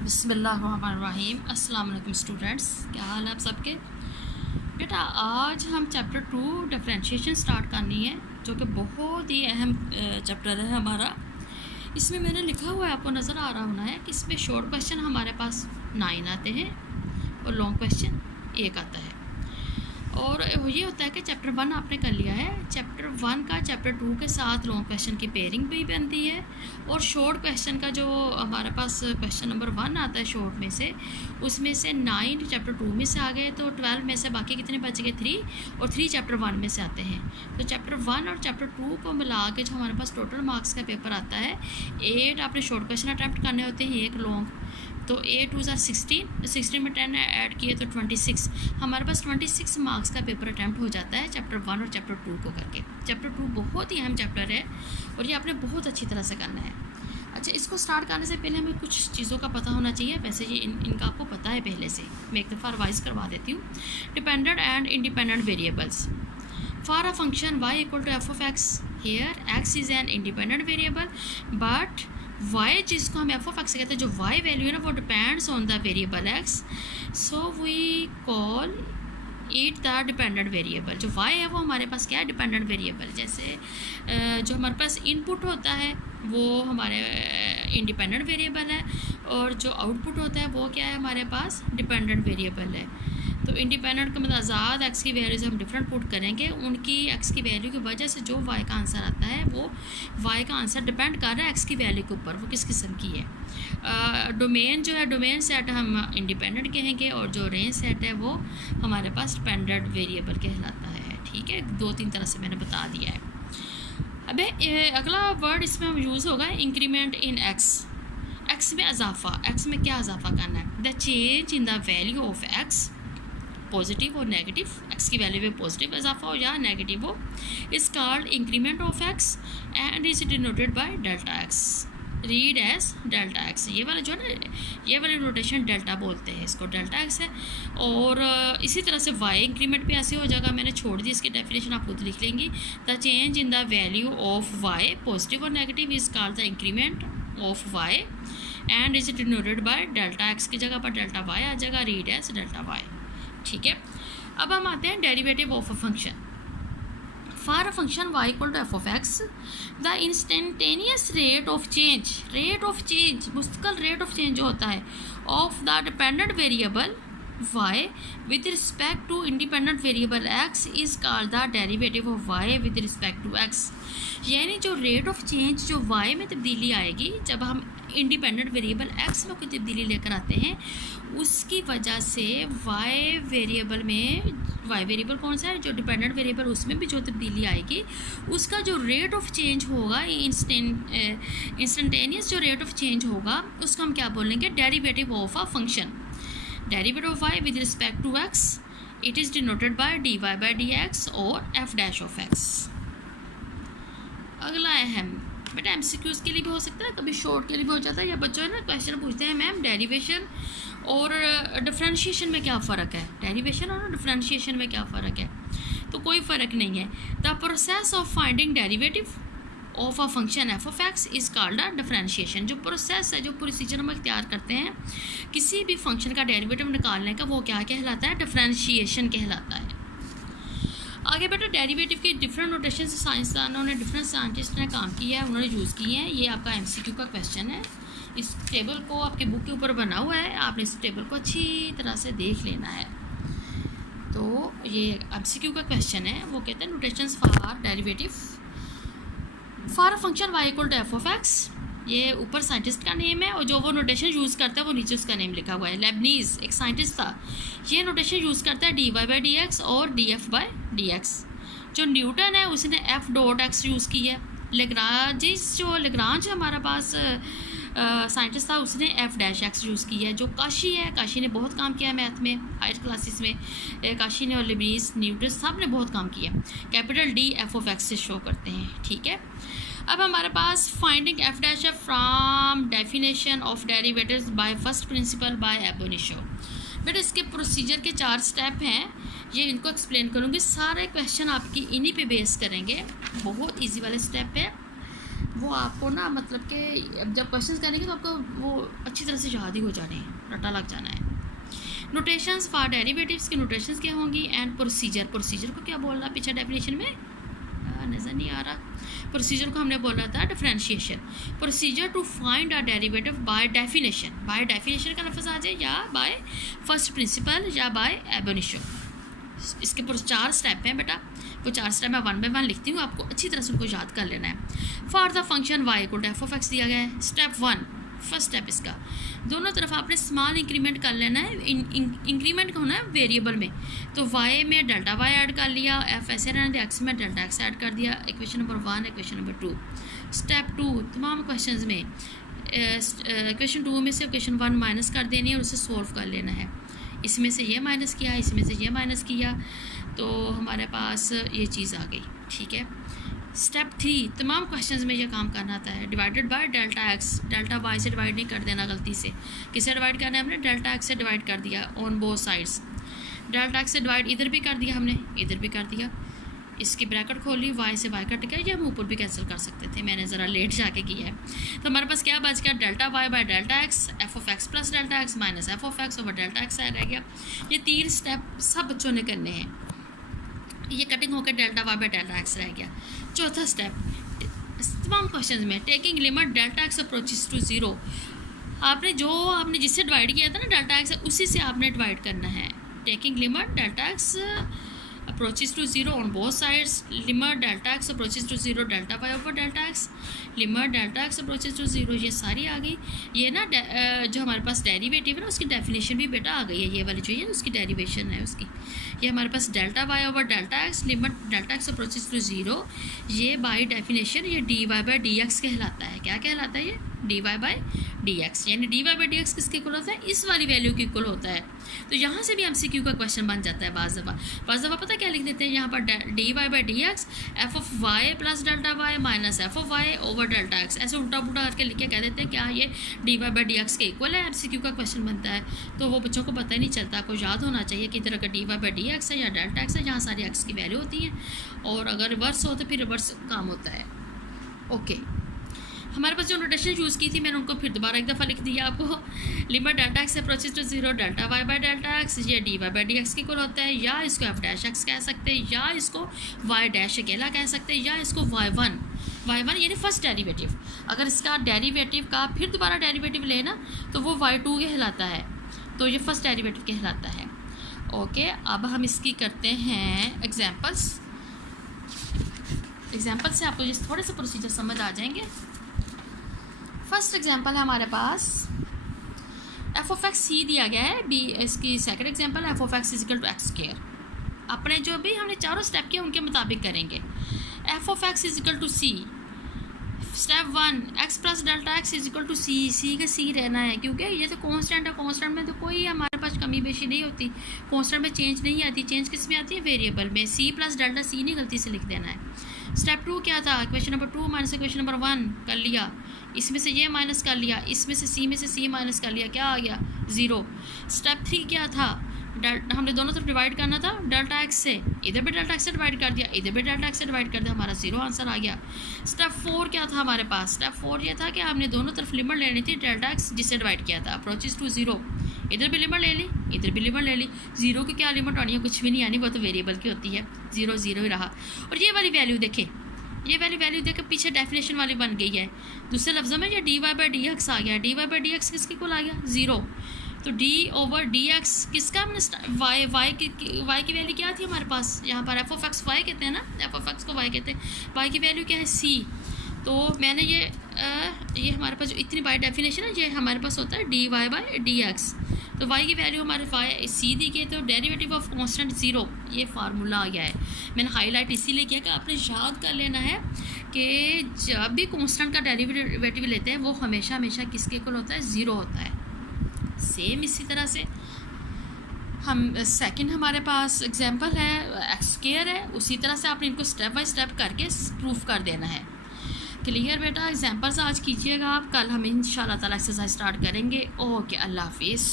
बिस्मिल्लाहिर्रहमानिर्रहीम। अस्सलाम वालेकुम स्टूडेंट्स, क्या हाल है आप सबके। बेटा आज हम चैप्टर 2 डिफरेंशिएशन स्टार्ट करनी है, जो कि बहुत ही अहम चैप्टर है हमारा। इसमें मैंने लिखा हुआ है, आपको नज़र आ रहा होना है कि इसमें शॉर्ट क्वेश्चन हमारे पास 9 आते हैं और लॉन्ग क्वेश्चन 1 आता है। और ये होता है कि चैप्टर 1 आपने कर लिया है, चैप्टर 1 का चैप्टर 2 के साथ लॉन्ग क्वेश्चन की पेयरिंग भी बनती है। और शॉर्ट क्वेश्चन का जो हमारे पास क्वेश्चन नंबर 1 आता है शॉर्ट में से, उसमें से 9 चैप्टर 2 में से आ गए, तो 12 में से बाकी कितने बच गए 3, और 3 चैप्टर 1 में से आते हैं। तो चैप्टर 1 और चैप्टर 2 को मिला के जो हमारे पास टोटल मार्क्स का पेपर आता है, 8 आपने शॉर्ट क्वेश्चन अटैम्प्ट करने होते हैं, 1 लॉन्ग। तो 8 2 16, 16 में 10 ऐड किए तो 26, हमारे पास 26 मार्क्स का पेपर अटैम्प्ट हो जाता है चैप्टर 1 और चैप्टर 2 को करके। चैप्टर 2 बहुत ही अहम चैप्टर है और ये आपने बहुत अच्छी तरह से करना है। अच्छा, इसको स्टार्ट करने से पहले हमें कुछ चीज़ों का पता होना चाहिए। वैसे ये इनका आपको पता है पहले से, मैं एक दफ़ा रिवाइज करवा देती हूँ। Dependent and independent variables for a function y equal to F of x, here x is an independent variable but y, जिसको हम एफ ऑफ एक्स कहते हैं, जो y वैल्यू है ना, वो depends on the variable x, so we call it the dependent variable. जो y है वो हमारे पास क्या है, डिपेंडेंट वेरिएबल। जैसे जो हमारे पास इनपुट होता है वो हमारे इंडिपेंडेंट वेरिएबल है, और जो आउटपुट होता है वो क्या है, हमारे पास डिपेंडेंट वेरिएबल है। तो इंडिपेंडेंट का मतलब आज़ाद एक्स की वैल्यूज हम डिफरेंट पुट करेंगे, उनकी एक्स की वैल्यू की वजह से जो वाई का आंसर आता है, वो वाई का आंसर डिपेंड कर रहा है एक्स की वैल्यू के ऊपर, वो किस किस्म की है। डोमेन जो है, डोमेन सेट हम इंडिपेंडेंट कहेंगे, और जो रेंज सेट है वो हमारे पास डिपेंडेंट वेरिएबल कहलाता है। ठीक है, 2-3 तरह से मैंने बता दिया है। अब अगला वर्ड इसमें हम यूज़ होगा इंक्रीमेंट इन एक्स। एक्स में इजाफा, एक्स में क्या इजाफा करना है, the change in the value of x, positive और नेगेटिव, एक्स की वैल्यू में पॉजिटिव इजाफा हो या नेगेटिव हो, is called increment of x and is denoted by delta x, read as delta x. ये वाला जो है ना, ये वाली नोटेशन डेल्टा बोलते हैं, इसको डेल्टा एक्स है। और इसी तरह से वाई इंक्रीमेंट भी ऐसे हो जाएगा, मैंने छोड़ दी इसकी डेफिनेशन, आप खुद लिख लेंगी। The change in the value of Y, positive और negative, is called the increment of Y and is denoted by delta X की जगह पर डेल्टा वाई आ जाएगा, रीड एज डेल्टा वाई। ठीक है, अब हम आते हैं derivative of a function. For a function y equal to F of X, the instantaneous rate of change, मुस्तकिल रेट ऑफ चेंज जो होता है of the dependent variable y with respect to independent variable x is called the derivative of y with respect to x। यानी जो rate of change जो y में तब्दीली आएगी जब हम इंडिपेंडेंट वेरिएबल x में कोई तब्दीली लेकर आते हैं, उसकी वजह से y वेरिएबल कौन सा है, जो डिपेंडेंट वेरिएबल, उसमें भी जो तब्दीली आएगी, उसका जो रेट ऑफ चेंज होगा, इंस्टेंटेनियस जो रेट ऑफ चेंज होगा, उसको हम क्या बोलेंगे, derivative of a function. Derivative of y with respect to x, it is denoted by dy by dx और f डैश ऑफ x। अगला अहम बेटा MCQs के लिए भी हो सकता है, कभी शॉर्ट के लिए भी हो जाता है, या बच्चों है ना क्वेश्चन पूछते हैं, मैम डेरिवेशन और डिफरेंशिएशन में क्या फ़र्क है, डेरिवेशन और डिफरेंशिएशन में क्या फ़र्क है। तो कोई फ़र्क नहीं है। The process of finding derivative of a function F of x is called a differentiation. जो प्रोसेस है, जो प्रोसीजर हम इख्तियार करते हैं किसी भी फंक्शन का डेरिवेटिव निकालने का, वो क्या कहलाता है, डिफरेंशिएशन कहलाता है। आगे बेटा डेरिवेटिव की डिफरेंट नोटेशन से साइंसदानों ने, डिफरेंट साइंटिस्ट ने काम किया है, उन्होंने यूज़ किए हैं। ये आपका MCQ का क्वेश्चन है, इस टेबल को आपके बुक के ऊपर बना हुआ है, आपने इस टेबल को अच्छी तरह से देख लेना है। तो ये MCQ का क्वेश्चन है, वो कहते हैं notations for derivative for a function y equal to F of x. ये ऊपर साइंटिस्ट का नेम है, और जो वो नोटेशन यूज़ करता है वो नीचे उसका नेम लिखा हुआ है। लेबनीज एक साइंटिस्ट था, ये नोटेशन यूज़ करता है dy बाई dx और df बाई dx। जो न्यूटन है उसने f डॉट x यूज़ की है। लेग्रांज हमारा पास साइंटिस्ट था, उसने f डैश x यूज़ की है। जो काशी है, काशी ने बहुत काम किया है मैथ में, हायर क्लासेस में काशी ने और लेबनीज, न्यूटन सब ने बहुत काम किया। Capital D f of x से शो करते हैं। ठीक है, अब हमारे पास फाइंडिंग एफ डैश है from definition of derivatives bye first principal bye ab initio. बेटा इसके प्रोसीजर के 4 स्टेप हैं, ये इनको एक्सप्लेन करूँगी। सारे क्वेश्चन आपकी इन्हीं पे बेस करेंगे, बहुत इजी वाले स्टेप है। वो आपको ना मतलब कि जब क्वेश्चन करेंगे तो आपको वो अच्छी तरह से याद ही हो जाने हैं, रटा लग जाना है। नोटेशंस फॉर डेरिवेटिव्स की नोटेशंस क्या होंगी, एंड प्रोसीजर, प्रोसीजर को क्या बोल रहा पीछे डेफिनेशन में नज़र नहीं आ रहा। प्रोसीजर को हमने बोला था differentiation, procedure to find a derivative by definition, by definition का लफ्ज़ आ जाए या बाय फर्स्ट प्रिंसिपल या बाय एब इनिशियो। इसके पर 4 स्टेप हैं बेटा, वो 4 स्टेप मैं 1 बाय 1 लिखती हूँ, आपको अच्छी तरह से उनको याद कर लेना है। For the function y equal to F of x दिया गया है। स्टेप 1 फर्स्ट स्टेप इसका, दोनों तरफ आपने स्मॉल इंक्रीमेंट कर लेना है। इंक्रीमेंट होना है वेरिएबल में, तो वाई में डेल्टा वाई ऐड कर लिया, एफ ऐसे रहने दिया, एक्स में डेल्टा एक्स ऐड कर दिया। Equation number 1, equation number 2। Step 2 तमाम क्वेश्चंस में इक्वेशन 2 में से इक्वेशन 1 माइनस कर देनी है और उसे सोल्व कर लेना है। इसमें से ये माइनस किया, इसमें से ये माइनस किया, तो हमारे पास ये चीज़ आ गई। ठीक है। स्टेप 3 तमाम क्वेश्चंस में ये काम करना आता है। Divided by delta x, delta y से डिवाइड नहीं कर देना गलती से। किससे डिवाइड करना है हमने, डेल्टा एक्स से डिवाइड कर दिया on both sides. Delta x से डिवाइड इधर भी कर दिया हमने, इधर भी कर दिया। इसकी ब्रैकेट खोली, वाई से वाई कट गया, ये हम ऊपर भी कैंसिल कर सकते थे, मैंने ज़रा लेट जाके किया है। तो हमारे पास क्या बच गया, delta y by delta x, f of x plus delta x minus f of x over delta x रह गया। ये 3 स्टेप सब बच्चों ने करने हैं। ये कटिंग होकर delta y by delta x रह गया। चौथा स्टेप तमाम क्वेश्चंस में, taking limit delta x approaches to 0, आपने जिससे डिवाइड किया था ना डेल्टा एक्स, उसी से आपने डिवाइड करना है। Taking limit delta x approaches to 0 on both sides, limit delta x approaches to 0 delta y over delta x, limit delta x approaches to 0, ये सारी आ गई। ये ना जो हमारे पास डेरिवेटिव है ना उसकी डेफिनेशन भी बेटा आ गई है, ये वाली जो है उसकी डेरिवेशन है उसकी। ये हमारे पास delta y over delta x, limit delta x approaches to 0, ये बाई डेफिनेशन ये dy बाई dx कहलाता है। क्या कहलाता है ये, dy बाई dx, यानी dy बाई dx किसके इक्वल होता है, इस वाली वैल्यू के इक्वल होता है। तो यहाँ से भी MCQ का क्वेश्चन बन जाता है बाज़ दफ़ा पता क्या लिख देते हैं यहाँ पर, dy by dx f of y plus delta y minus f of y over delta x, ऐसे उल्टा पुल्टा करके लिख के कह देते हैं क्या ये dy बाई dx के इक्वल है। MCQ का क्वेश्चन बनता है तो वो बच्चों को पता ही नहीं चलता, आपको याद होना चाहिए कि तरह का dy बाई dx है या डेल्टा एक्स है, जहाँ सारी एक्स की वैल्यू होती हैं, और अगर रिवर्स हो तो फिर रिवर्स काम होता है। ओके, हमारे पास जो नोटेशन यूज़ की थी मैंने उनको फिर दोबारा एक दफ़ा लिख दिया आपको। Limit delta x approaches to 0 delta Y by delta x, ये D Y by D X के इक्वल होता है, या इसको एफ डैश एक्स कह सकते हैं, या इसको वाई डैश अकेला कह सकते हैं, या इसको वाई वन यानी फर्स्ट डेरिवेटिव। अगर इसका डेरिवेटिव का फिर दोबारा डेरिवेटिव लेना तो वो y2 कहलाता है, तो ये फर्स्ट डेरिवेटिव कहलाता है। ओके, अब हम इसकी करते हैं एग्जाम्पल्स से आपको ये थोड़े से प्रोसीजर समझ आ जाएंगे। फर्स्ट एग्जांपल है हमारे पास एफ ऑफ एक्स सी दिया गया है, बी इसकी second example f of x is equal to x square. अपने जो भी हमने चारों स्टेप किए उनके मुताबिक करेंगे। F of x is equal to C, step 1 X plus delta X is equal to C का सी रहना है, क्योंकि ये तो कांस्टेंट है, कांस्टेंट में तो कोई हमारे पास कमी बेशी नहीं होती, कांस्टेंट में चेंज नहीं आती, चेंज किस में आती है, वेरिएबल में। सी प्लस डेल्टा सी नहीं गलती से लिख देना है। स्टेप 2 क्या था, question number 2 minus question number 1 कर लिया, इसमें से ये माइनस कर लिया, इसमें से सी माइनस कर लिया, क्या आ गया 0। स्टेप 3 क्या था, हमने दोनों तरफ डिवाइड करना था डेल्टा एक्स से, इधर भी डेल्टा एक्स से डिवाइड कर दिया, इधर भी डेल्टा एक्स से डिवाइड कर दिया, हमारा 0 आंसर आ गया। स्टेप 4 क्या था हमारे पास, स्टेप 4 ये था कि हमने दोनों तरफ लिमिट लेनी थी डेल्टा एक्स जिससे डिवाइड किया था, अप्रोचेस टू 0, इधर भी लिमिट ले ली, इधर भी लिमिट ले ली। 0 की क्या लिमिट आनी है, कुछ भी नहीं आनी, वो तो वेरिएबल की होती है, 0 0 ही रहा। और ये वाली वैल्यू देखें, ये वैल्यू देख पीछे डेफिनेशन वाली बन गई है। दूसरे लफ्ज़ों में ये D Y by D X आ गया, D Y by D X किसके कुल आ गया 0, तो डी ओवर डी एक्स किसका हमने वाई की वैल्यू क्या थी हमारे पास, यहाँ पर एफ ऑफ एक्स वाई कहते हैं ना, एफ ऑफ एक्स को वाई कहते हैं, वाई की वैल्यू क्या है सी। तो मैंने ये हमारे पास जो इतनी बाई डेफिनेशन है ये हमारे पास होता है d Y by D x, तो y की वैल्यू हमारे वाई सी दी गई, तो डेरिवेटिव ऑफ कांस्टेंट 0, ये फार्मूला आ गया है। मैंने हाईलाइट इसीलिए किया कि आपने याद कर लेना है कि जब भी कांस्टेंट का डेरिवेटिव लेते हैं वो हमेशा किसके इक्वल होता है, 0 होता है। सेम इसी तरह से हम सेकंड हमारे पास एग्जांपल है एक्स स्क्वायर है, उसी तरह से आपने इनको स्टेप बाय स्टेप करके प्रूफ कर देना है। क्लियर बेटा, एग्जांपल्स आज कीजिएगा आप, कल हम इंशाल्लाह ताला एक्सरसाइज स्टार्ट करेंगे। ओके, अल्लाह हाफिज़।